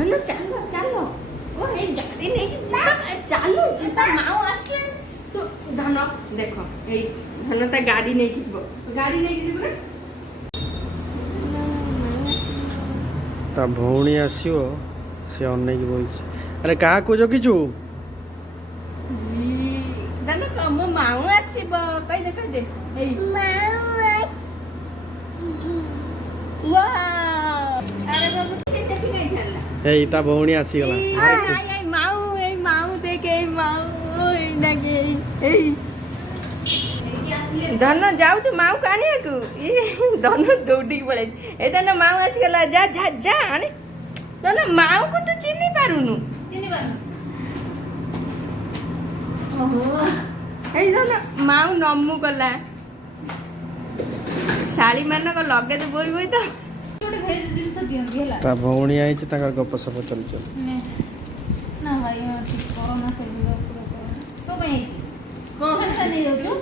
ଧନ ଚାଲ ଚାଲ ଓ ଏଇ ଗାଡ଼ି ନେଇକି ଯିବା ଚାଲୁ ଯିବା ମାଉ ଆସିଲେ ତୁ ଧନ ଦେଖ ଏଇ ଧନ ତା ଗାଡ଼ି ନେଇକି ଯିବ ଗାଡ଼ି ନେଇକି ଯିବୁ ନା ତା ଭଉଣୀ ଆସିବ ସେ ଅନେଇକି ବଇଛି। ଆରେ କାହାକୁ ଜଗିଛୁ? ଧନ ମୋ ମାଉ ଆସିବ କହିଦେ କହିଦେ ଏଇ ଆରେ ବାବୁ କେତେ ଠିକ ହେଇଥିଲା ଏଇ ତା ଭଉଣୀ ଆସିଗଲା। ଭାରି ଖୁସି। ଏଇ ମାଉ ଦେଖେ ଏଇ ମାଉ ଏଇ ଡାକେ ଏଇ ଧନ ଯାଉଛୁ ମାଉ ଆଣିବାକୁ ଧନ ଦୌଡ଼ିକି ପଳେଇଛି ଏ ଧନ ମାଉ ଆସିଗଲା ଯା ଯା ଯା ଆଣେ ଧନ ମାଉକୁ ତୁ ଚିହ୍ନି ପାରୁନୁ ଏଇ ଧନ ମାଉ ନମୁ କଲା ଶାଳୀ ମାନଙ୍କ ଲଗେଜ ବୋଇ ବୋଇ ତ ତା ଭଉଣୀ ଆଇଛି ତାଙ୍କର ଗପ ସପ ଚାଲିଛି। ନା ଭାଇ କହନା ସେଗୁলো ତୋ ପାଇଁ ହେଇଛି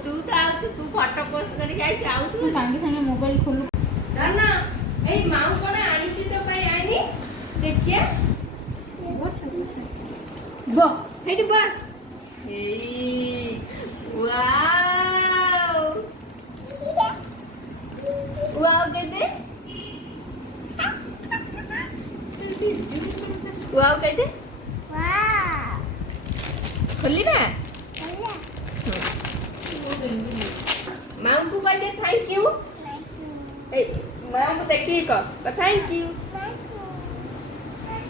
ତୁ ତ ଆଉଛୁ ତୁ ଫଟୋ ପୋଷ୍ଟ କରିକି ଆଇଛୁ ଆଉଛୁ ତୁ ସାଙ୍ଗେ ସାଙ୍ଗେ ମୋବାଇଲ ଖୋଲୁ ଧନ ଏଇ ମାଉ କଣ ଆଣିଛି ତୋ ପାଇଁ ଆଣି ଦେଖିଆ ସେଇଠି ବସ୍ ଏଇ ୱାଓ ୱାଓ କେତେ ୱାଓ କେତେ ଖୋଲିବା ମାଉଙ୍କୁ କହିଦେ ଥ୍ୟାଙ୍କ ୟୁ ଏଇ ମାଉଙ୍କୁ ଦେଖିକି କହ ଥ୍ୟାଙ୍କ ୟୁ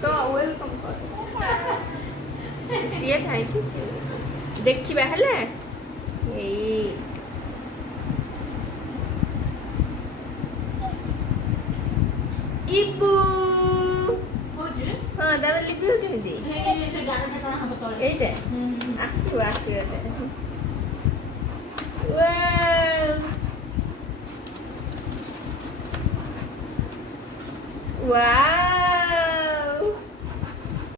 କହ ୱେଲକମ୍ କର ସିଏ ଥ୍ୟାଙ୍କ ୟୁ ସିଏ ଦେଖିବା ହେଲା ଏଇ ଇବୁ ହଁ ତାପରେ ଲିପି କେମିତି ଏଇଟା ଆସିବ ଆସିବ ୱାଓ